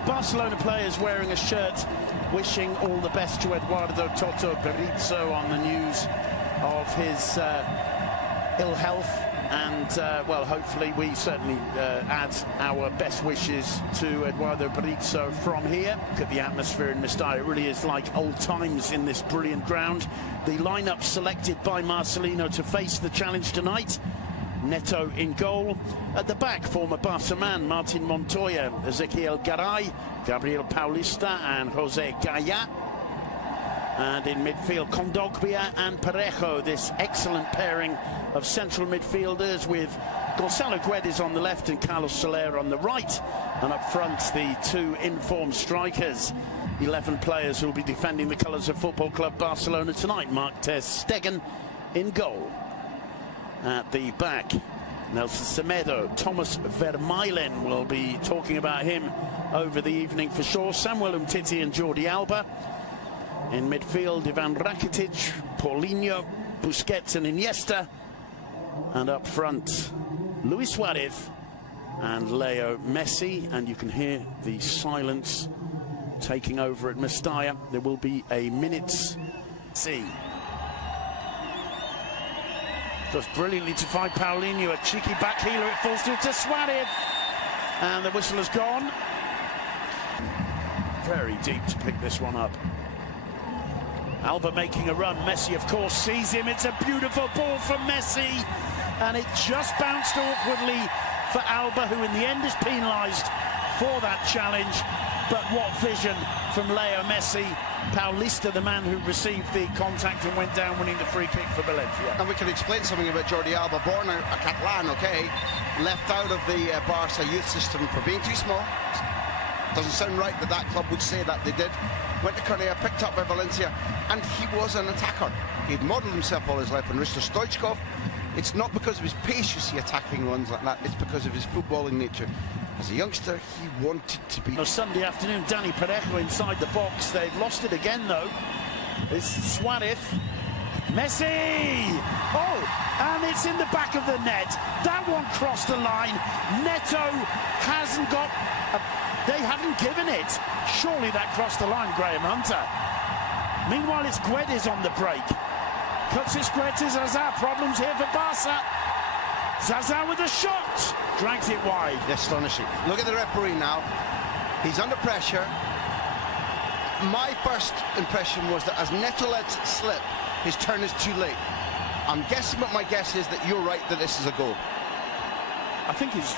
The Barcelona players wearing a shirt wishing all the best to Eduardo Toto Berizzo on the news of his ill health. And, well, hopefully we certainly add our best wishes to Eduardo Berizzo from here. Look at the atmosphere in Mestalla. It really is like old times in this brilliant ground. The lineup selected by Marcelino to face the challenge tonight. Neto in goal. At the back, former Barca man Martin Montoya, Ezequiel Garay, Gabriel Paulista and Jose Gaya. And in midfield, Kondogbia and Parejo, this excellent pairing of central midfielders with Gonzalo Guedes on the left and Carlos Soler on the right. And up front, the two informed strikers. 11 players who will be defending the colours of Football Club Barcelona tonight. Mark ter Stegen in goal. At the back, Nelson Semedo, Thomas Vermaelen, will be talking about him over the evening for sure. Samuel Umtiti and Jordi Alba. In midfield, Ivan Rakitic, Paulinho, Busquets and Iniesta. And up front, Luis Suarez and Leo Messi. And you can hear the silence taking over at Mestalla. There will be a minute's see. Goes brilliantly to find Paulinho, a cheeky back healer, it falls through to Suarez. And the whistle has gone. Very deep to pick this one up. Alba making a run. Messi, of course, sees him. It's a beautiful ball from Messi. And it just bounced awkwardly for Alba, who in the end is penalised for that challenge. But what vision from Leo Messi. Paulista, the man who received the contact and went down winning the free kick for Valencia. And we can explain something about Jordi Alba, born a Catalan, okay, left out of the Barca youth system for being too small. Doesn't sound right that that club would say that. They did. Went to Cornellà, picked up by Valencia, and he was an attacker. He'd modelled himself all his life on Risto Stoichkov. It's not because of his pace you see attacking runs like that, it's because of his footballing nature. As a youngster, he wanted to be... Sunday afternoon, Dani Parejo inside the box. They've lost it again, though. It's Suarez. Messi! Oh, and it's in the back of the net. That one crossed the line. Neto hasn't got... They haven't given it. Surely that crossed the line, Graham Hunter. Meanwhile, it's Guedes on the break. Cuts his square to Zaza. Problems here for Barca. Zaza with a shot. Drags it wide. Astonishing. Look at the referee now. He's under pressure. My first impression was that as Neto lets it slip, his turn is too late. I'm guessing, but my guess is that you're right, that this is a goal. I think he's...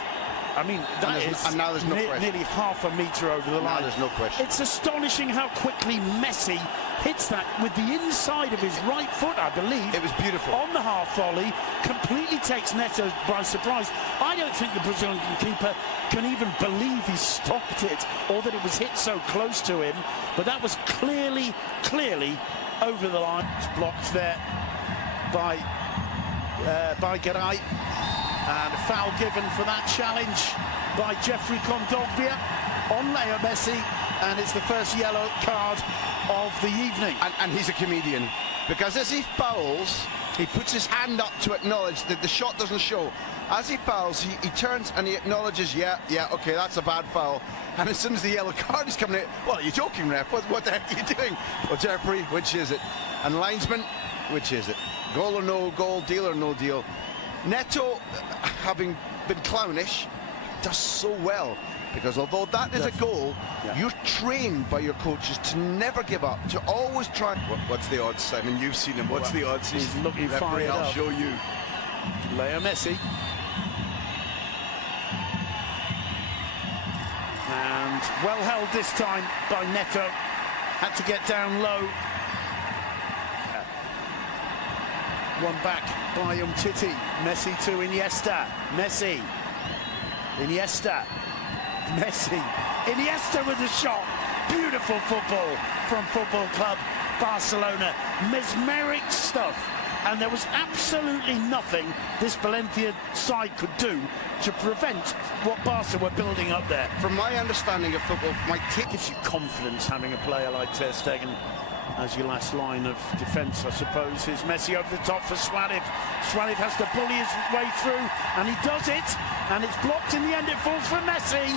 I mean, that is and now there's no question. Nearly half a metre over the line. Now there's no question. It's astonishing how quickly Messi hits that with the inside of his right foot, I believe. It was beautiful. On the half volley, completely takes Neto by surprise. I don't think the Brazilian keeper can even believe he stopped it or that it was hit so close to him. But that was clearly over the line. It's blocked there by Garay. And a foul given for that challenge by Jeffrey Kondogbia on Leo Messi, and it's the first yellow card of the evening. And he's a comedian, because as he fouls, he puts his hand up to acknowledge that the shot doesn't show. As he fouls, he turns and he acknowledges, yeah, okay, that's a bad foul. And as soon as the yellow card is coming in, well, are you joking, ref? What the heck are you doing? Well, Jeffrey, which is it? And linesman, which is it? Goal or no goal, deal or no deal? Neto, having been clownish, does so well, because although that is a goal, you're trained by your coaches to never give up, to always try. What's the odds, Simon? You've seen him. What's the odds? He's looking fired up. I'll show you. Leo Messi. And well held this time by Neto. Had to get down low. One back by Umtiti. Messi to Iniesta. Messi. Iniesta. Messi. Iniesta with the shot. Beautiful football from Football Club Barcelona. Mesmeric stuff. And there was absolutely nothing this Valencia side could do to prevent what Barca were building up there. From my understanding of football, my tip gives you confidence having a player like ter Stegen as your last line of defence, I suppose. Is Messi over the top for Suarez. Suarez has to bully his way through, and he does it, and it's blocked in the end. It falls for Messi.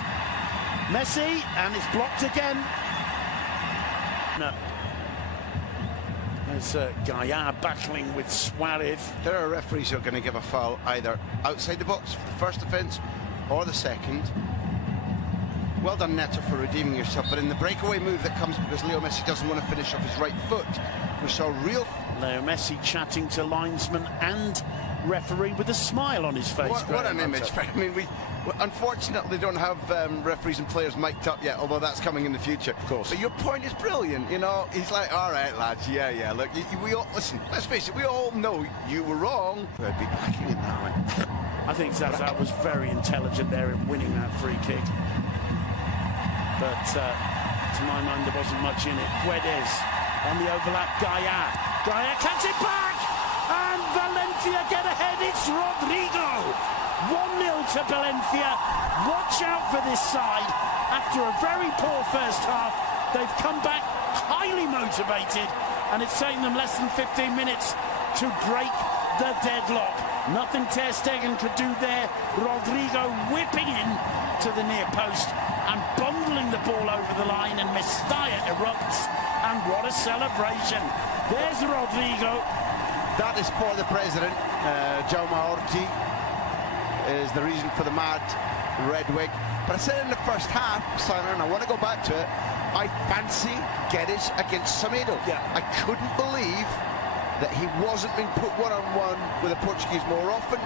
Messi, and it's blocked again. No. There's Gaia battling with Suarez. There are referees who are going to give a foul either outside the box for the first offence or the second. Well done, Neto, for redeeming yourself. But in the breakaway move that comes because Leo Messi doesn't want to finish off his right foot, we saw real... Leo Messi chatting to linesman and referee with a smile on his face. What an image. I mean, we unfortunately don't have referees and players mic'd up yet, although that's coming in the future. Of course. But your point is brilliant, you know. He's like, all right, lads, yeah, look, we all, listen, let's face it, we all know you were wrong. I'd be backing in that one. I think Zaza was very intelligent there in winning that free kick. But to my mind, there wasn't much in it. Guedes on the overlap, Gaia cuts it back, and Valencia get ahead. It's Rodrigo. 1-0 to Valencia. Watch out for this side. After a very poor first half, they've come back highly motivated, and it's taken them less than 15 minutes to break the deadlock. Nothing Ter Stegen could do there. Rodrigo whipping in to the near post and bundling the ball over the line, and Mestalla erupts, and what a celebration. There's Rodrigo. That is for the president. Jaume Orti is the reason for the mad red wig. But I said in the first half, Simon, and I want to go back to it, I fancy Guedes against Semedo. Yeah. I couldn't believe that he wasn't being put one-on-one with a Portuguese more often.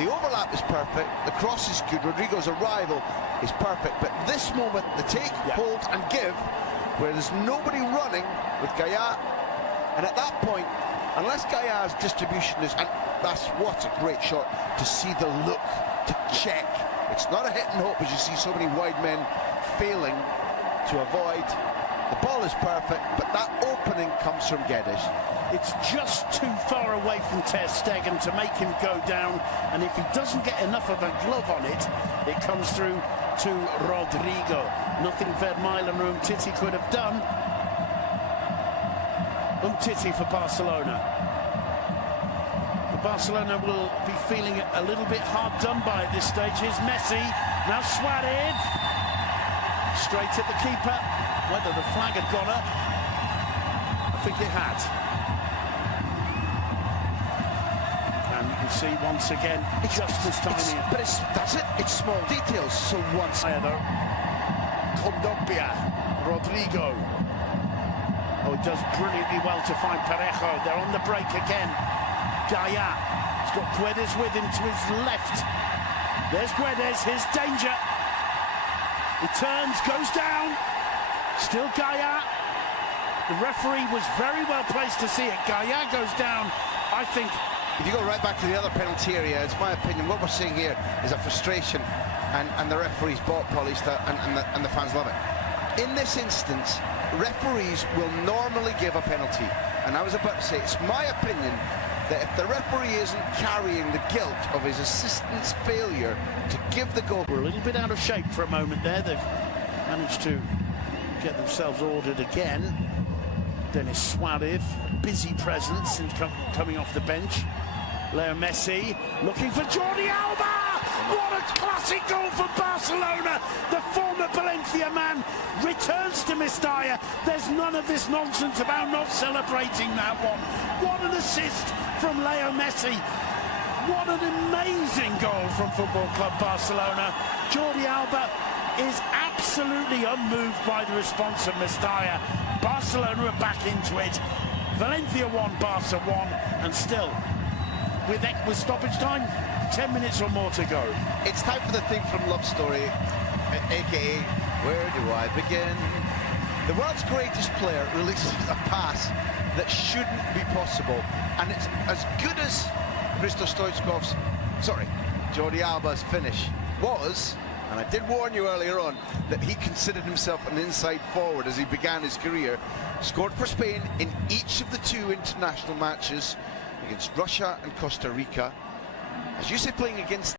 The overlap is perfect, the cross is good, Rodrigo's arrival is perfect, but this moment, the take, hold and give, where there's nobody running with Gaia, and at that point, unless Gaia's distribution is, and that's what a great shot, to see the look, to check. It's not a hit and hope as you see so many wide men failing to avoid. The ball is perfect, but that opening comes from Guedes. It's just too far away from Ter Stegen to make him go down, and if he doesn't get enough of a glove on it, it comes through to Rodrigo. Nothing Vermaelen or Umtiti could have done. Umtiti for Barcelona. Barcelona will be feeling a little bit hard done by at this stage. Here's Messi, now Suarez, straight at the keeper. Whether the flag had gone up, I think it had. And you can see once again, just this timing. But that's it, it's small details. So once... Kondogbia, Rodrigo. Oh, he does brilliantly well to find Parejo. They're on the break again. Gaia. He's got Guedes with him to his left. There's Guedes, his danger. He turns, goes down. Still Gaia. The referee was very well placed to see it. Gaia goes down. I think... If you go right back to the other penalty area, it's my opinion, what we're seeing here is a frustration, and the referee's bought polished, and the fans love it. In this instance, referees will normally give a penalty. And I was about to say, it's my opinion that if the referee isn't carrying the guilt of his assistant's failure to give the goal... We're a little bit out of shape for a moment there. They've managed to get themselves ordered again. Denis Suarez, busy presence since coming off the bench. Leo Messi looking for Jordi Alba! What a classic goal for Barcelona! The former Valencia man returns to Mestalla. There's none of this nonsense about not celebrating that one. What an assist from Leo Messi. What an amazing goal from Football Club Barcelona. Jordi Alba is absolutely unmoved by the response of Mestalla. Barcelona are back into it. Valencia 1, Barca 1, and still, with stoppage time, 10 minutes or more to go. It's time for the theme from Love Story, aka Where Do I Begin? The world's greatest player releases a pass that shouldn't be possible, and it's as good as Jordi Alba's finish was. And I did warn you earlier on that he considered himself an inside forward as he began his career. Scored for Spain in each of the 2 international matches against Russia and Costa Rica. As you say, playing against